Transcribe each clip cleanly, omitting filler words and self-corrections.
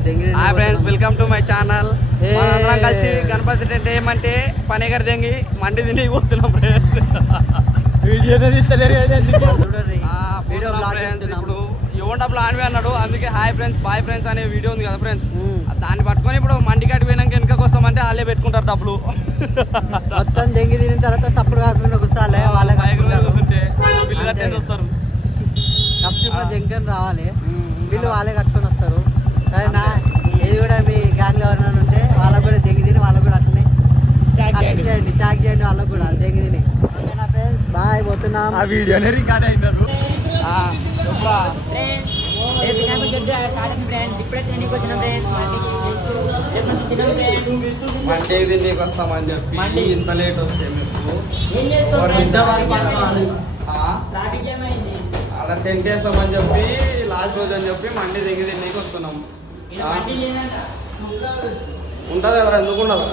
Hi friends, welcome to my channel. అందరం కలిసి Ganapati tent ఏమంటే పనేగర్ దెంగి మండి తిండి పోతున్నాం ఫ్రెండ్స్. వీడియో ఇప్పుడు యువంట ప్లాన్ అన్నాడు, అందుకే హాయ్ ఫ్రెండ్స్ బాయ్ ఫ్రెండ్స్ అనే వీడియో ఉంది కదా ఫ్రెండ్స్, దాన్ని పట్టుకొని ఇప్పుడు మండి కాటి పోయినాక వెనక కోసం అంటే వాళ్ళే పెట్టుకుంటారు డబ్బులు. మొత్తం దెంగి తిన తర్వాత చప్పుడు కాకుండా కూర్చోాలి, వాళ్ళకి కూర్చుంటే బిల్లు కట్టేసి వస్తారు. దెంగని రావాలి, బిల్లు వాళ్ళే కట్టుకొని వస్తారు. సరేనా? ఇది కూడా మీ గ్యాంగ్లో ఎవరైనా ఉంటే వాళ్ళకు కూడా దెంగి తిని వాళ్ళకు కూడా అట్లనే చేయండి, ట్యాగ్ చేయండి వాళ్ళకు కూడా దెంగి తిని. ఓకేనా ఫ్రెండ్స్, బాయ్, పోతున్నాం. ఆ వీడియోనే రికార్డ్ అయినారు. మండే తిండికి వస్తామని చెప్పి ఇంత లేట్ వస్తే అలా టెంట్ వేస్తామని చెప్పి లాస్ట్ రోజు అని చెప్పి మండే దగ్గర తిండికి వస్తున్నాం. ఉంటుంది కదా, ఎందుకు ఉండదు?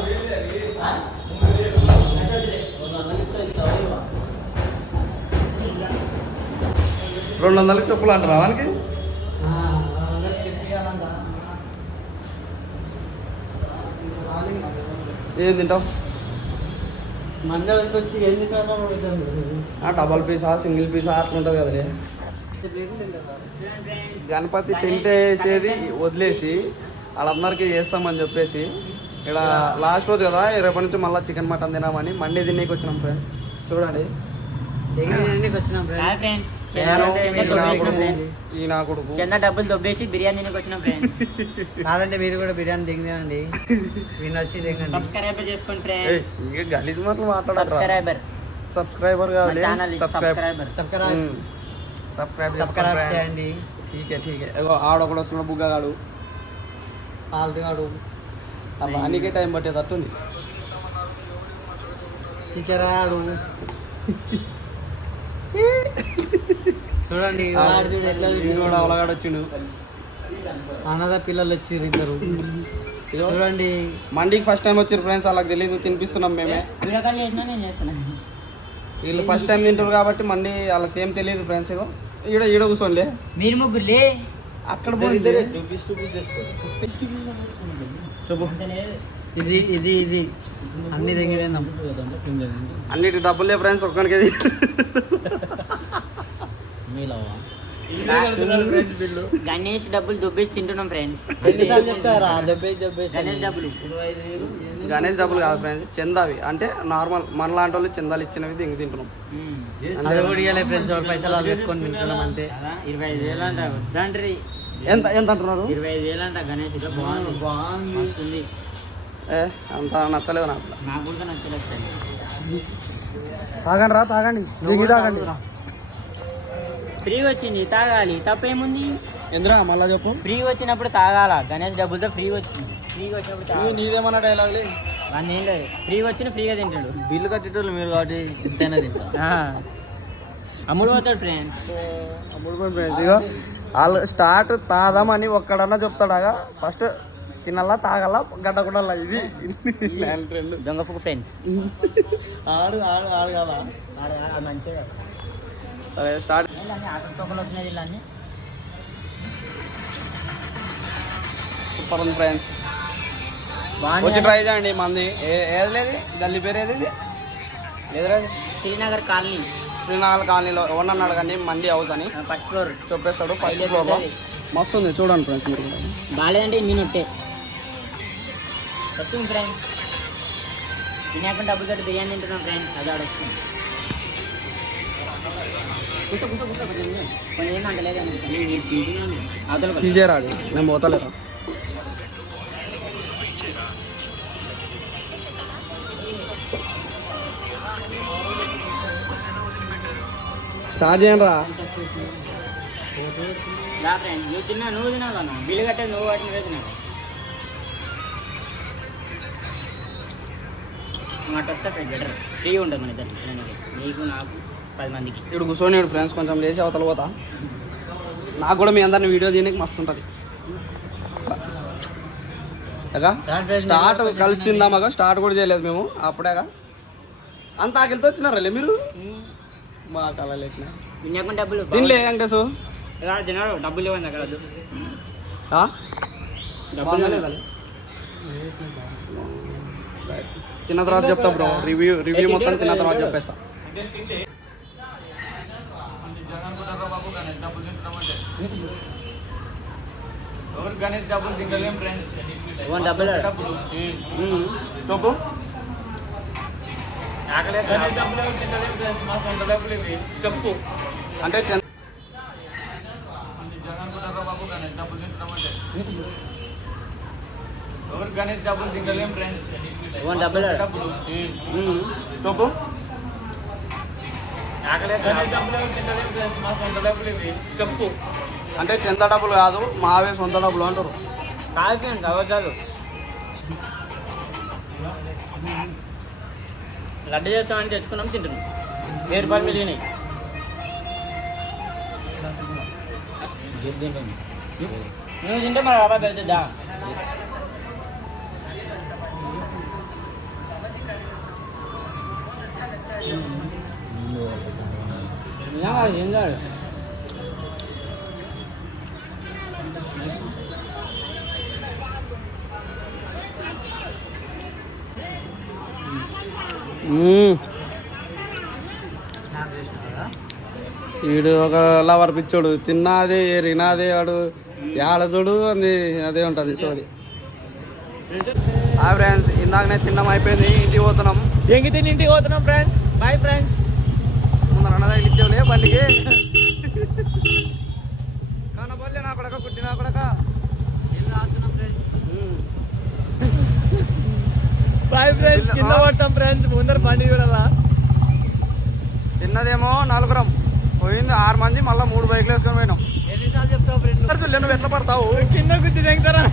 200 చెప్పులు అంటారా వానికి? ఏం తింటావు? మండలికి వచ్చి ఏం తింటావు? డబల్ పీసా సింగిల్ పీసా అట్లా ఉంటుంది కదలే. గణపతి టెంట్ వేసేది వదిలేసి వాళ్ళందరికీ చేస్తామని చెప్పేసి ఇక్కడ లాస్ట్ రోజు కదా, రేపటి నుంచి మళ్ళీ చికెన్ మటన్ తినామని మండే తినేకి వచ్చినాం ఫ్రెండ్స్. చూడండి, ఈ నా కొడుకు చిన్న డబ్బులు దొబ్బేసి బిర్యానీ వచ్చినాం ఫ్రెండ్స్. కాదంటే మీరు కూడా బిర్యానీ దిగండి, సబ్స్క్రైబర్ చేసుకోండి ఫ్రెండ్స్. ఇంకా గలీజ్ మాటలు మాట్లాడారు. సబ్స్క్రైబర్ సబ్స్క్రైబ్ చేయండి. ఠీకే ఆడొకడు వస్తున్నాడు, బుగ్గగాడు పాల్గాడు, అన్నికే టైం పట్టేటట్టుంది. చిచరాడు చూడండి, అవలగాడు వచ్చిండు. అనాథ పిల్లలు వచ్చిర్రు ఇద్దరు. చూడండి, మండికి ఫస్ట్ టైం వచ్చారు ఫ్రెండ్స్, వాళ్ళకి తెలియదు, తినిపిస్తున్నాం మేమే. వీళ్ళు ఫస్ట్ టైం తింటారు కాబట్టి మండి వాళ్ళకి ఏం తెలియదు ఫ్రెండ్స్. ఏదో ఈడ కూర్చోండి, మీరు ముగ్గురులే అక్కడ చెప్పు. ఇది అన్ని దగ్గర అన్నిటి డబ్బులే ఫ్రెండ్స్, ఒక్కరికి గణేష్ డబ్బులు దొబ్బేసి తింటున్నాం ఫ్రెండ్స్. గణేష్ డబ్బులు కాదు ఫ్రెండ్స్, చందావి అంటే నార్మల్ మన లాంటి వాళ్ళు చందాలు ఇచ్చినవి దింగి తింటున్నాం. పైసలు పెట్టుకొని తింటున్నాం అంతే. 25,000 అంట వద్దండ్రి. ఎంత అంటున్నారు? 25,000 అంట గణేష్. బాగుంది. అంత నచ్చలేదు నాకు కూడా నచ్చలేదు. తాగండి ఫ్రీ వచ్చింది, తాగాలి, తప్పేముంది? ఎందురా మళ్ళా చెప్పు. ఫ్రీ వచ్చినప్పుడు తాగాల, గణేష్ డబ్బులతో ఫ్రీ వచ్చింది. ఫ్రీగా వచ్చినప్పుడు నీదేమన్నా డైలాగ్ వాడిని ఏం లేదు, ఫ్రీ వచ్చిన ఫ్రీగా తింటాడు. బిల్లు కట్టేటోళ్ళు మీరు కాబట్టి ఇంతైనా తింటా. అమ్ముడు పోతాడు ఫ్రెండ్స్, వాళ్ళు స్టార్ట్ తాదామని ఒక్కడన్నా చెప్తాడాగా, ఫస్ట్ తినాలా తాగాల గడ్డ కూడా ఇది దొంగ ఫుక్ ఫ్రెండ్స్. ఆడు కదా మంచిగా స్టార్ట్. సూపర్ ఉంది ఫ్రెండ్స్, వచ్చి ట్రై చేయండి. మంది ఏది లేదు, గల్లీ పేరు ఏది ఎదురేది? శ్రీనగర్ కాలనీ. శ్రీనగర్ కాలనీలో ఎవరన్నా అడగండి, మండి హౌస్ అని ఫస్ట్ ఫ్లోర్ చెప్పేస్తాడు. ఫస్ట్ ఫ్లోర్లో మస్తు ఉంది, చూడండి ఫ్రెండ్స్. మీరు బాగాలేదంటే నేను వస్తుంది ఫ్రెండ్స్. తినేకుండా డబ్బులు కట్టి బిర్యానీ తింటున్నాం ఫ్రెండ్స్, అది ఆడొస్తుంది. తీసేరాడు, మేము పోతలేరా. స్టార్ట్ చేయండి రా. నువ్వు తిన్నావు బిల్లు కట్టే, నువ్వు వాటిని తిన్నావు. మాట వస్తే బెటర్, ఫ్రీ ఉంటుంది మన ఇద్దరు, నీకు నాకు 10 మందికి. ఇప్పుడు కూర్చొని ఫ్రెండ్స్ కొంచెం లేచి అవతల పోతా. నాకు కూడా మీ అందరిని వీడియో తీయడానికి మస్తు ఉంటుంది. స్టార్ట్ కలిసి తిందామగా, స్టార్ట్ కూడా చేయలేదు మేము అప్పుడేగా. అంత ఆకలితో వచ్చినారా మీరు? మా కళ డబ్బులు తినలే వెంకటేశు, డబ్బులు ఇవ్వండి అక్కడ. బాగుందా లేదా? తిన్న తర్వాత చెప్తా బ్రో, రివ్యూ మొత్తం తిన్న తర్వాత చెప్పేస్తా. గణేష్ డబ్బులు తింటలేం ఫ్రెండ్స్. చెప్పు. చెప్పు అంటే గణేష్ డబ్బులు తింటలేం ఫ్రెండ్స్. డబ్బులు చెప్పు చెప్పు అంటే చెంత డబ్బులు కాదు, మావే సొంత డబ్బులు అంటారు. కాదండి అబద్ధాలు. లడ్డు చేస్తామని తెచ్చుకున్నాం, తింటున్నాం. 1000 రూపాయలు మిగిలినాయి. నువ్వు తింటే మన బాబాయ్ వెళ్తుందా? ఏం కాదు. వీడు ఒక లవర్ పిచ్చోడు, తిన్నదే ఎరిగినదే వాడు ఏడ చూడు అంది అదే ఉంటుంది సోది. హాయ్ ఫ్రెండ్స్, ఇందాకనే తిన్నాం అయిపోయింది, ఇంటికి పోతున్నాం. ఎంగి తిని ఇంటికి పోతున్నాం ఫ్రెండ్స్. Bye friends. ముందు అన్నదాకి ఇచ్చేవులే బండికి. కనబోలే నా కొడక, కుట్టి నా కొడక. Boy friends. కింద పడతాం ఫ్రెండ్స్, ముందర బండి చూడాలా. తిన్నదేమో 4 పోయింది 6 మంది, మళ్ళీ 3 బైక్లు వేసుకొని పోయినాం. ఎన్నిసార్లు చెప్తావు ఫ్రెండ్? నువ్వు ఎట్లా పడతావు? కింద గుర్తి తెగుతారా?